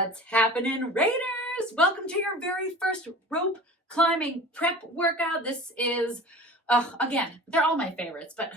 What's happening, Raiders? Welcome to your very first rope climbing prep workout. This is, again, they're all my favorites, but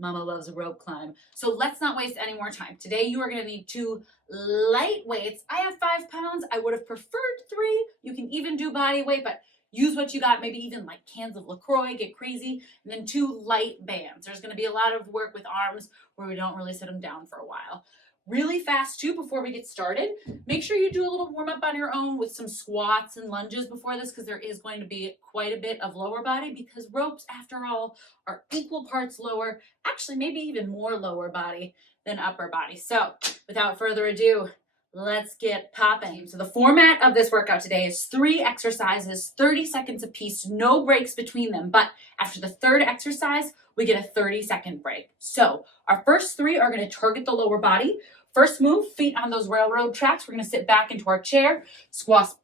Mama loves a rope climb. So let's not waste any more time. Today you are going to need 2 light weights. I have 5 pounds. I would have preferred 3. You can even do body weight, but use what you got. Maybe even like cans of LaCroix, get crazy. And then 2 light bands. There's going to be a lot of work with arms where we don't really sit them down for a while. Really fast too before we get started. Make sure you do a little warm up on your own with some squats and lunges before this, because there is going to be quite a bit of lower body, because ropes, after all, are equal parts lower, actually maybe even more lower body than upper body. So without further ado, let's get popping. So the format of this workout today is 3 exercises, 30 seconds apiece, no breaks between them. But after the 3rd exercise, we get a 30-second break. So our first 3 are going to target the lower body. First move, feet on those railroad tracks. We're going to sit back into our chair, squat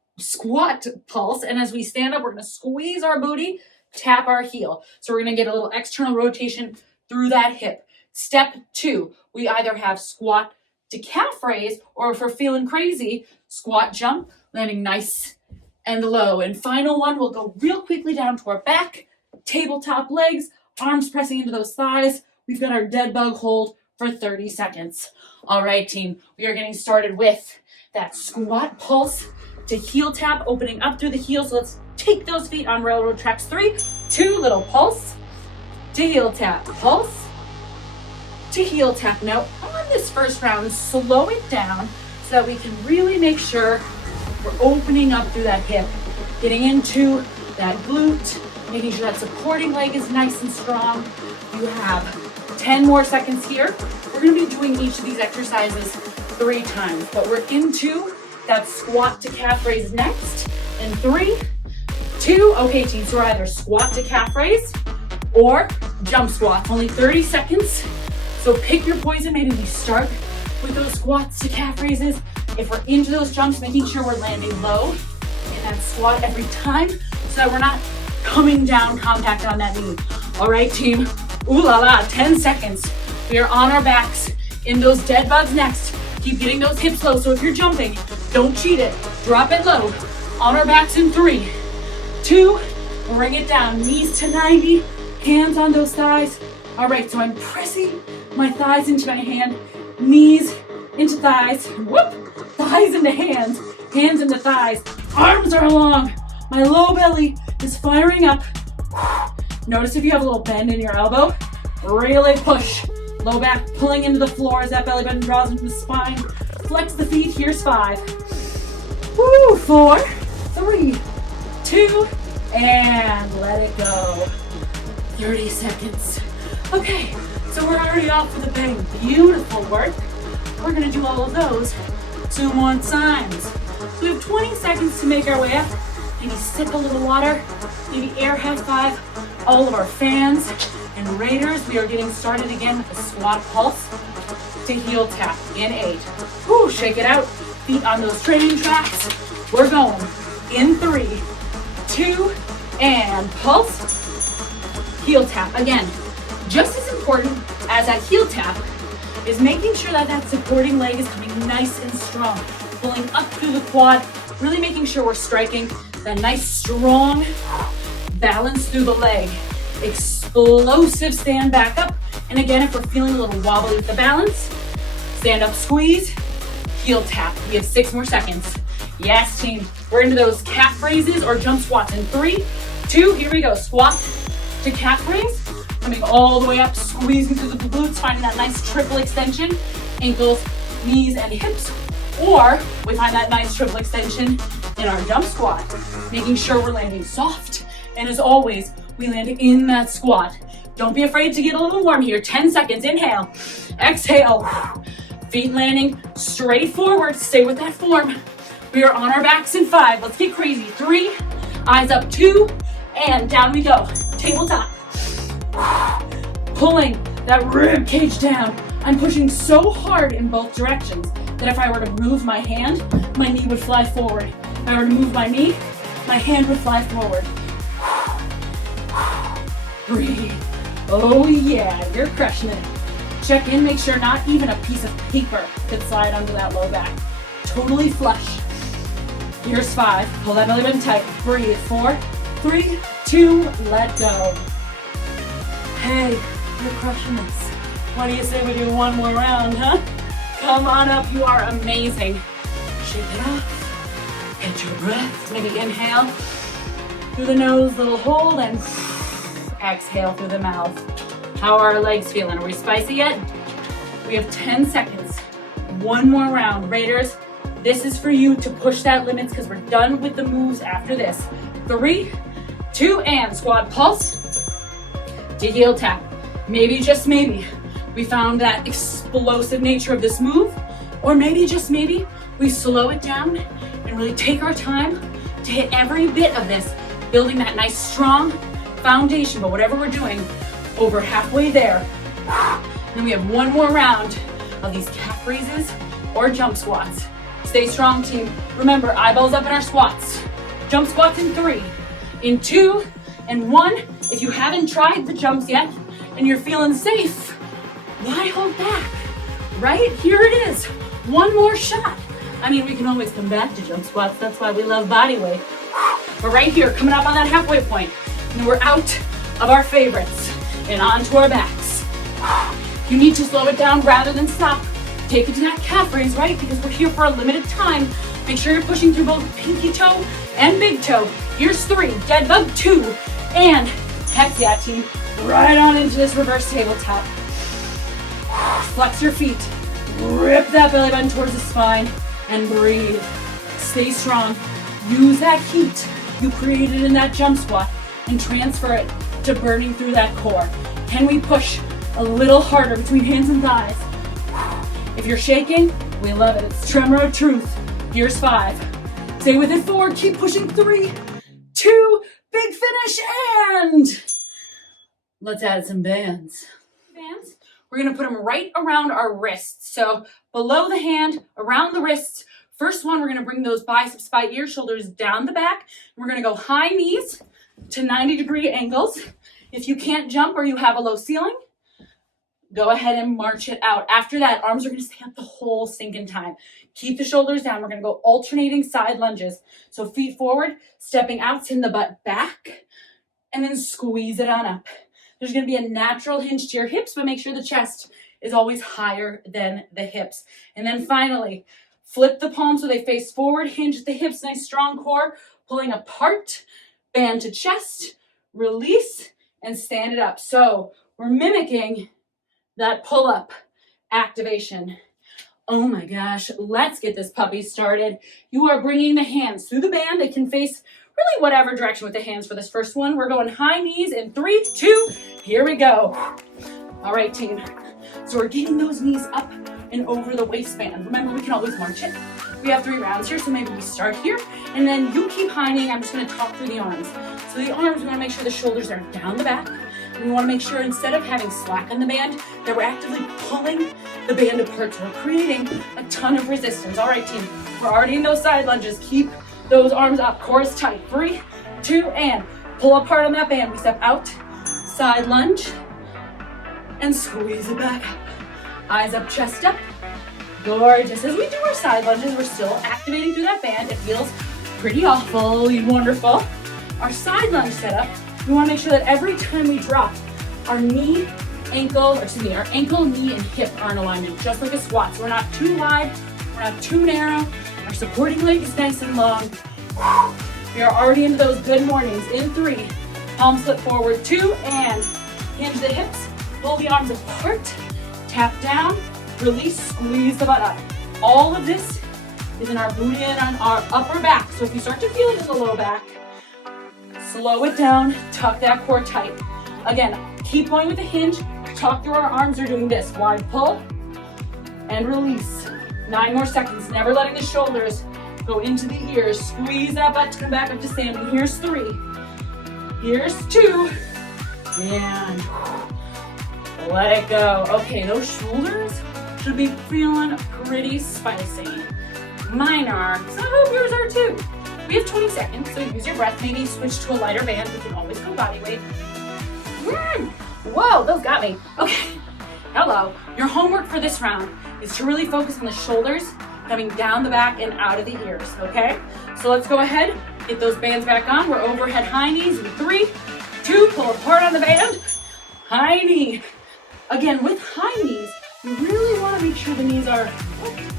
pulse. And as we stand up, we're going to squeeze our booty, tap our heel. So we're going to get a little external rotation through that hip. Step 2, we either have squat to calf raise, or if we're feeling crazy, squat jump, landing nice and low. And final one, we'll go real quickly down to our back, tabletop legs, arms pressing into those thighs. We've got our dead bug hold for 30 seconds. All right, team, we are getting started with that squat pulse to heel tap, opening up through the heels. So let's take those feet on railroad tracks. 3, 2, little pulse to heel tap, pulse to heel tap. Now on this first round, slow it down so that we can really make sure we're opening up through that hip, getting into that glute, making sure that supporting leg is nice and strong. You have 10 more seconds here. We're going to be doing each of these exercises 3 times, but we're into that squat to calf raise next. In 3, 2, okay team, so we're either squat to calf raise or jump squats. Only 30 seconds. So pick your poison. Maybe we start with those squats to calf raises. If we're into those jumps, making sure we're landing low in that squat every time so that we're not coming down compacted on that knee. All right, team. Ooh la la, 10 seconds. We are on our backs in those dead bugs next. Keep getting those hips low. So if you're jumping, don't cheat it. Drop it low. On our backs in 3, 2, bring it down. Knees to 90, hands on those thighs. All right, so I'm pressing my thighs into my hand, knees into thighs, whoop, thighs into hands, hands into thighs, arms are long, my low belly is firing up. Notice if you have a little bend in your elbow, really push, low back pulling into the floor as that belly button draws into the spine, flex the feet, here's 5, 4, 3, 2, and let it go, 30 seconds. Okay, so we're already off with a bang. Beautiful work. We're gonna do all of those 2 more times. So we have 20 seconds to make our way up. Maybe sip a little water, maybe air high 5. All of our fans and raiders, we are getting started again with the squat pulse to heel tap in 8. Whoo, shake it out. Feet on those training tracks. We're going in 3, 2, and pulse, heel tap. Again, just as important as that heel tap is making sure that that supporting leg is coming nice and strong, pulling up through the quad, really making sure we're striking that nice strong balance through the leg. Explosive stand back up. And again, if we're feeling a little wobbly with the balance, stand up, squeeze, heel tap. We have 6 more seconds. Yes, team. We're into those calf raises or jump squats in 3, 2, here we go. Squat to calf raise. Coming all the way up, squeezing through the glutes, finding that nice triple extension, ankles, knees, and hips. Or we find that nice triple extension in our jump squat, making sure we're landing soft. And as always, we land in that squat. Don't be afraid to get a little warm here. 10 seconds, inhale, exhale. Feet landing straight forward, stay with that form. We are on our backs in 5, let's get crazy. 3, eyes up, 2, and down we go. Tabletop. Pulling that rib cage down. I'm pushing so hard in both directions that if I were to move my hand, my knee would fly forward. If I were to move my knee, my hand would fly forward. Breathe. Oh yeah, you're crushing it. Check in, make sure not even a piece of paper could slide under that low back. totally flush. Here's 5. Pull that belly button tight. Breathe. 4, 3, 2, let go. Hey, you're crushing this. What do you say we do one more round, huh? Come on up, you are amazing. Shake it off. Get your breath. Maybe inhale through the nose, little hold, and exhale through the mouth. How are our legs feeling? Are we spicy yet? We have 10 seconds. One more round. Raiders, this is for you to push that limits because we're done with the moves after this. 3, 2, and squat pulse to heel tap. Maybe, just maybe, we found that explosive nature of this move, or maybe, just maybe, we slow it down and really take our time to hit every bit of this, building that nice strong foundation. But whatever we're doing, over halfway there. And then we have one more round of these calf raises or jump squats. Stay strong, team. Remember, eyeballs up in our squats. Jump squats in 3, in 2, and 1. If you haven't tried the jumps yet and you're feeling safe, why hold back? Right? Here it is. One more shot. I mean, we can always come back to jump squats. That's why we love body weight. But right here, coming up on that halfway point, and then we're out of our favorites and onto our backs. You need to slow it down rather than stop. Take it to that calf raise, right? Because we're here for a limited time. Make sure you're pushing through both pinky toe and big toe. Here's 3, dead bug 2, and heck yeah, team. Right on into this reverse tabletop. Flex your feet. Rip that belly button towards the spine and breathe. Stay strong. Use that heat you created in that jump squat and transfer it to burning through that core. Can we push a little harder between hands and thighs? If you're shaking, we love it. It's tremor of truth. Here's 5. Stay with it. 4. Keep pushing. 3, 2, big finish, and let's add some bands. We're gonna put them right around our wrists. So below the hand, around the wrists. First one, we're gonna bring those biceps by ear, shoulders down the back. We're gonna go high knees to 90-degree angles. If you can't jump or you have a low ceiling, go ahead and march it out. After that, arms are gonna stay up the whole stinking time. Keep the shoulders down. We're gonna go alternating side lunges. So feet forward, stepping out, send the butt back, and then squeeze it on up. There's gonna be a natural hinge to your hips, but make sure the chest is always higher than the hips. And then finally, flip the palms so they face forward, hinge at the hips, nice strong core, pulling apart, band to chest, release, and stand it up. So we're mimicking that pull-up activation. Oh my gosh, let's get this puppy started. You are bringing the hands through the band. They can face really whatever direction with the hands for this first one. We're going high knees in 3, 2, here we go. All right, team. So we're getting those knees up and over the waistband. Remember, we can always march it. We have 3 rounds here, so maybe we start here, and then you keep high kneeing. I'm just gonna talk through the arms. So the arms, we wanna make sure the shoulders are down the back. And we wanna make sure instead of having slack on the band, that we're actively pulling the band apart. So we're creating a ton of resistance. All right, team, we're already in those side lunges. Keep those arms up, core is tight. 3, 2, and pull apart on that band. We step out, side lunge, and squeeze it back up. Eyes up, chest up. Gorgeous. As we do our side lunges, we're still activating through that band. It feels pretty awfully wonderful. Our side lunge setup, we want to make sure that every time we drop, our knee, ankle, our ankle, knee, and hip are in alignment, just like a squat. So we're not too wide, we're not too narrow. Our supporting leg is nice and long. We are already into those good mornings. In 3, palms flip forward, 2, and hinge the hips, pull the arms apart, tap down, release, squeeze the butt up. All of this is in our booty and on our upper back. So if you start to feel it in the low back, slow it down, tuck that core tight. Again, keep going with the hinge, talk through our arms. We're doing this, wide pull and release. 9 more seconds, never letting the shoulders go into the ears. Squeeze that butt to come back up to standing. Here's 3, here's 2, and let it go. Okay, those shoulders should be feeling pretty spicy. Mine are, so I hope yours are too. We have 20 seconds, so use your breath. Maybe switch to a lighter band. We can always go body weight. Whoa, those got me. Okay, hello. Your homework for this round is to really focus on the shoulders coming down the back and out of the ears, okay? So let's go ahead, get those bands back on. We're overhead high knees in 3, 2, pull apart on the band, high knee. Again, with high knees, you really want to make sure the knees are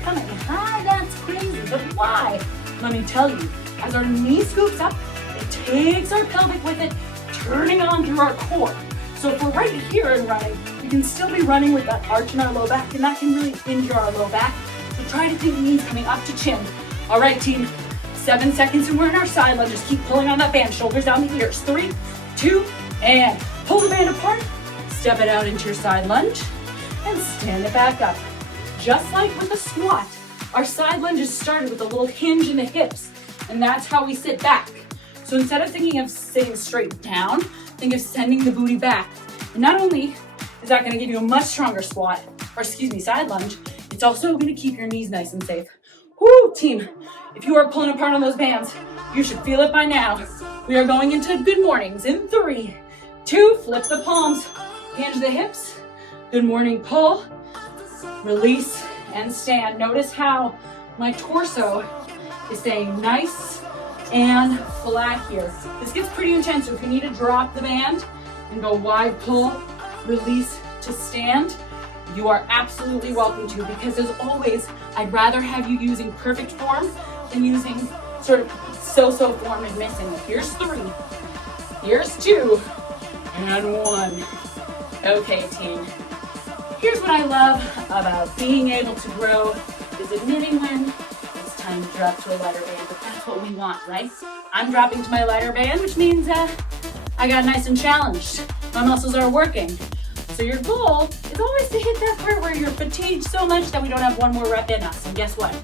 coming high. That's crazy, but why? Let me tell you, as our knee scoops up, it takes our pelvic with it, turning on through our core. So if we're right here and running, we can still be running with that arch in our low back, and that can really injure our low back. So try to think knees coming up to chin. All right, team, 7 seconds and we're in our side lunge. Just keep pulling on that band, shoulders down the ears. 3, 2, and pull the band apart. Step it out into your side lunge and stand it back up. Just like with a squat, our side lunges started with a little hinge in the hips, and that's how we sit back. So instead of thinking of sitting straight down, think of sending the booty back. And not only is that gonna give you a much stronger squat, side lunge, it's also gonna keep your knees nice and safe. Woo, team, if you are pulling apart on those bands, you should feel it by now. We are going into good mornings in 3, 2, flip the palms, hinge the hips, good morning pull, release and stand. Notice how my torso is staying nice and flat here. This gets pretty intense, so if you need to drop the band and go wide pull, release to stand, you are absolutely welcome to, because as always, I'd rather have you using perfect form than using sort of so-so form and missing. Here's 3, here's 2, and 1. Okay, team. Here's what I love about being able to grow is admitting when it's time to drop to a lighter band, but that's what we want, right? I'm dropping to my lighter band, which means I got nice and challenged. My muscles are working. So your goal is always to hit that part where you're fatigued so much that we don't have one more rep in us. And guess what?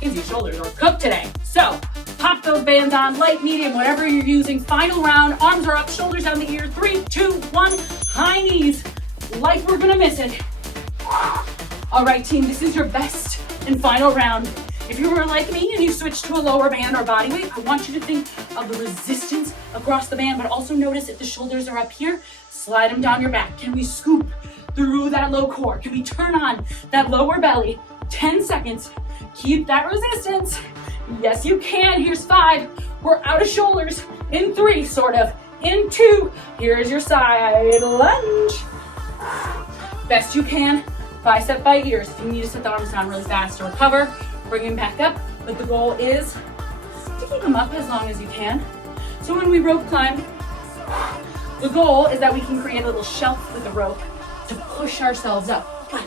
Your shoulders are cooked today. So pop those bands on, light, medium, whatever you're using. Final round, arms are up, shoulders down the ear. 3, 2, 1, high knees, like we're gonna miss it. All right, team, this is your best and final round. If you were like me and you switched to a lower band or body weight, I want you to think of the resistance across the band, but also notice if the shoulders are up here, slide them down your back. Can we scoop through that low core? Can we turn on that lower belly? 10 seconds. Keep that resistance. Yes, you can. Here's 5. We're out of shoulders. In 3, sort of. In 2, here's your side lunge. Best you can, bicep by ears. If you need to set the arms down really fast to recover, bring them back up. But the goal is to keep them up as long as you can. So when we rope climb, the goal is that we can create a little shelf with the rope to push ourselves up. But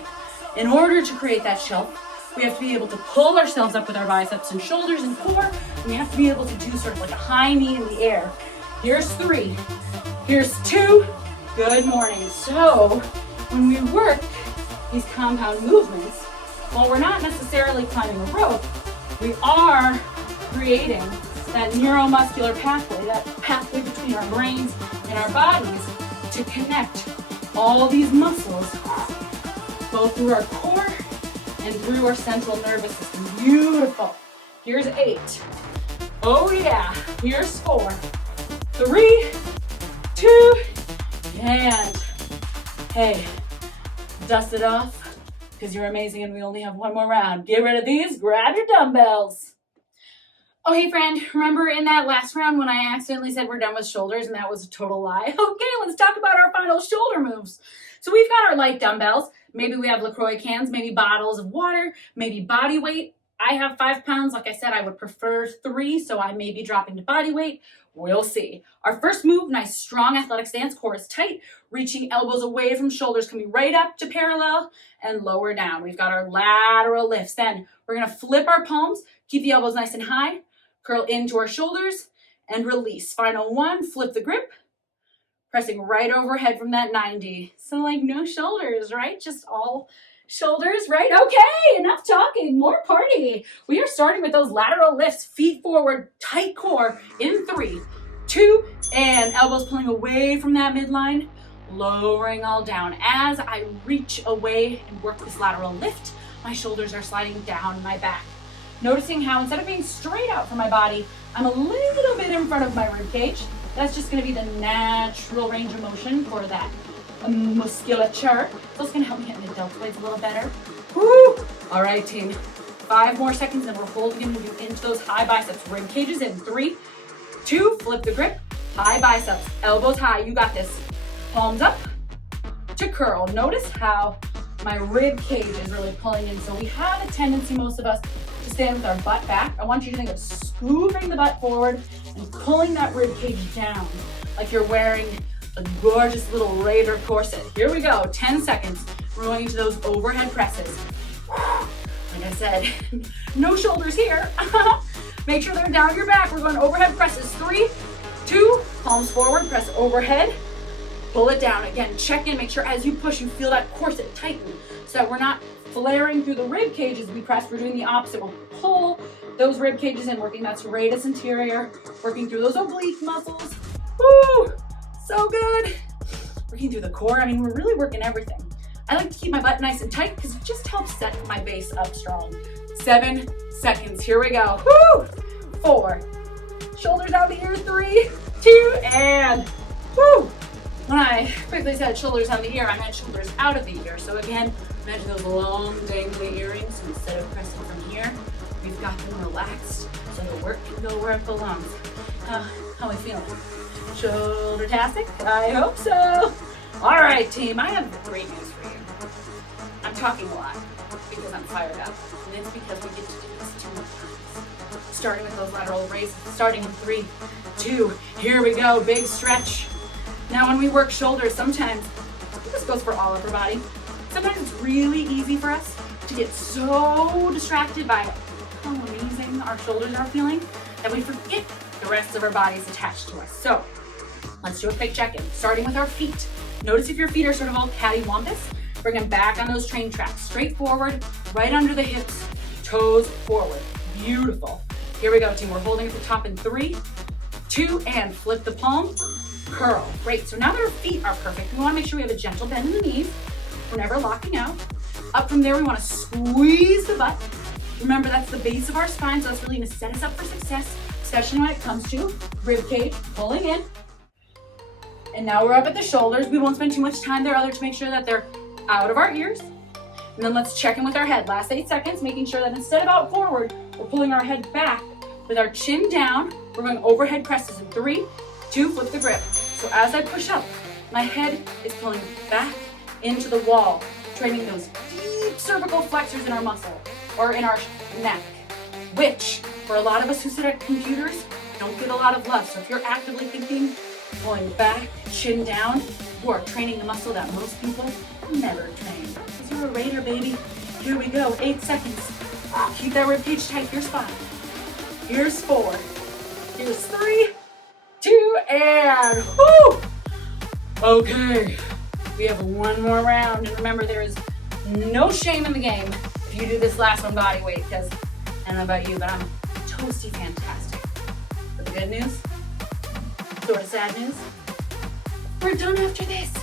in order to create that shelf, we have to be able to pull ourselves up with our biceps and shoulders and core. We have to be able to do sort of like a high knee in the air. Here's 3, here's 2, good morning. So when we work these compound movements, while we're not necessarily climbing a rope, we are creating that neuromuscular pathway, that pathway between our brains and our bodies to connect all these muscles, both through our core and through our central nervous system. Beautiful. Here's 8. Oh yeah. Here's 4, 3, 2, and hey, dust it off because you're amazing and we only have one more round. Get rid of these, grab your dumbbells. Oh, hey friend, remember in that last round when I accidentally said we're done with shoulders and that was a total lie? Okay, let's talk about our final shoulder moves. So we've got our light dumbbells. Maybe we have LaCroix cans, maybe bottles of water, maybe body weight. I have 5 pounds. Like I said, I would prefer 3, so I may be dropping to body weight. We'll see. Our first move, nice strong athletic stance, core is tight, reaching elbows away from shoulders, coming right up to parallel and lower down. We've got our lateral lifts. Then we're gonna flip our palms, keep the elbows nice and high, curl into our shoulders and release. Final one, flip the grip, pressing right overhead from that 90. So like no shoulders, right? Just all shoulders, right? Okay, enough talking, more party. We are starting with those lateral lifts, feet forward, tight core in 3, 2, and elbows pulling away from that midline, lowering all down. As I reach away and work this lateral lift, my shoulders are sliding down my back. Noticing how instead of being straight out from my body, I'm a little bit in front of my rib cage. That's just gonna be the natural range of motion for that musculature. So it's gonna help me hit the deltoids a little better. Woo! All right, team. 5 more seconds, and we're holding and moving into those high biceps. Rib cages in 3, 2, flip the grip, high biceps, elbows high, you got this. Palms up to curl. Notice how my rib cage is really pulling in. So we have a tendency, most of us, to stand with our butt back. I want you to think of scooping the butt forward and pulling that rib cage down like you're wearing a gorgeous little Raider corset. Here we go, 10 seconds. We're going into those overhead presses. Like I said, no shoulders here. Make sure they're down your back. We're going overhead presses. 3, 2, palms forward, press overhead. Pull it down. Again, check in, make sure as you push, you feel that corset tighten so that we're not flaring through the rib cage as we press. We're doing the opposite. We'll pull those rib cages in, working that serratus anterior, working through those oblique muscles. Woo! So good. Working through the core. I mean, we're really working everything. I like to keep my butt nice and tight because it just helps set my base up strong. 7 seconds. Here we go. Woo! 4. Shoulders out to ear. 3, 2, and woo! When I quickly said shoulders on the ear, I meant shoulders out of the ear. So again, imagine those long dangly earrings. Instead of pressing from here, we've got them relaxed so the work can go where it belongs. How are we feeling? Shoulder-tastic? I hope so. All right, team, I have great news for you. I'm talking a lot because I'm fired up. And it's because we get to do this 2 more times. Starting with those lateral raises, starting in 3, 2, here we go, big stretch. Now when we work shoulders, sometimes, this goes for all of our body, sometimes it's really easy for us to get so distracted by how amazing our shoulders are feeling that we forget the rest of our body is attached to us. So let's do a quick check-in, starting with our feet. Notice if your feet are sort of all cattywampus, bring them back on those train tracks, straight forward, right under the hips, toes forward. Beautiful. Here we go, team. We're holding at the top in 3, 2, and flip the palm. Curl. Great. So now that our feet are perfect, we want to make sure we have a gentle bend in the knees. We're never locking out. Up from there, we want to squeeze the butt. Remember, that's the base of our spine, so that's really going to set us up for success, especially when it comes to rib cage, pulling in. And now we're up at the shoulders. We won't spend too much time there other to make sure that they're out of our ears. And then let's check in with our head. Last 8 seconds, making sure that instead of out forward, we're pulling our head back with our chin down. We're going overhead presses in 3, 2, flip the grip. So as I push up, my head is pulling back into the wall, training those deep cervical flexors in our muscle or in our neck, which for a lot of us who sit at computers don't get a lot of love. So if you're actively thinking, pulling back, chin down, you are training the muscle that most people never train. Because you're a Raider, baby. Here we go, 8 seconds. Keep that rib cage tight. Here's 5. Here's 4. Here's 3, 2, and whoo! Okay, we have 1 more round. And remember, there is no shame in the game if you do this last one body weight, because I don't know about you, but I'm toasty fantastic. But the good news, sort of sad news, we're done after this.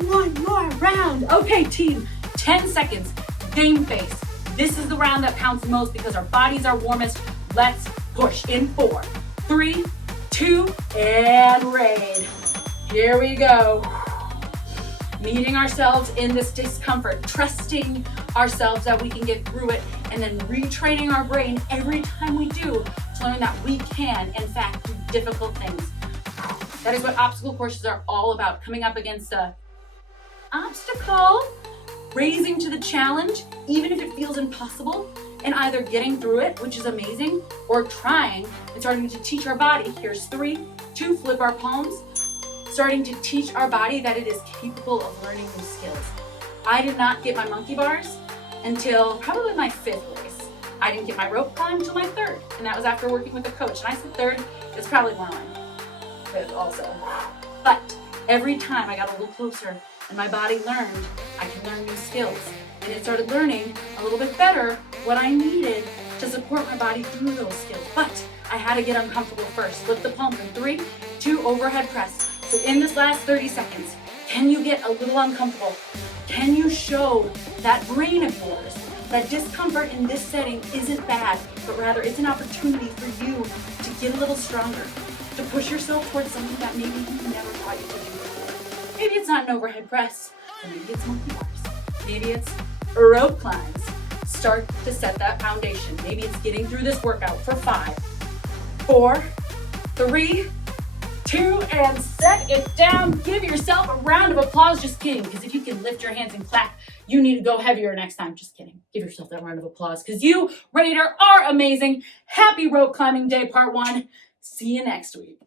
1 more round. Okay, team, 10 seconds, game face. This is the round that counts most because our bodies are warmest. Let's push in 4, 3, 2, and raid. Here we go. Meeting ourselves in this discomfort, trusting ourselves that we can get through it, and then retraining our brain every time we do to learn that we can, in fact, do difficult things. That is what obstacle courses are all about, coming up against a obstacle, raising to the challenge, even if it feels impossible, and either getting through it, which is amazing, or trying and starting to teach our body. Here's 3, 2, flip our palms, starting to teach our body that it is capable of learning new skills. I did not get my monkey bars until probably my 5th race. I didn't get my rope climb until my 3rd, and that was after working with a coach. And I said 3rd, it's probably one of my 5th also. But every time I got a little closer and my body learned, I can learn new skills. And it started learning a little bit better what I needed to support my body through those skills. But I had to get uncomfortable first. Flip the palm in 3, 2, overhead press. So in this last 30 seconds, can you get a little uncomfortable? Can you show that brain of yours that discomfort in this setting isn't bad, but rather it's an opportunity for you to get a little stronger, to push yourself towards something that maybe you never thought you could do before. Maybe it's not an overhead press, or maybe it's monkey bars. Maybe it's rope climbs. start to set that foundation. Maybe it's getting through this workout for 5, 4, 3, 2, and set it down. Give yourself a round of applause. Just kidding, because if you can lift your hands and clap, you need to go heavier next time. Just kidding. Give yourself that round of applause, because you, Raider, are amazing. Happy rope climbing day, part 1. See you next week.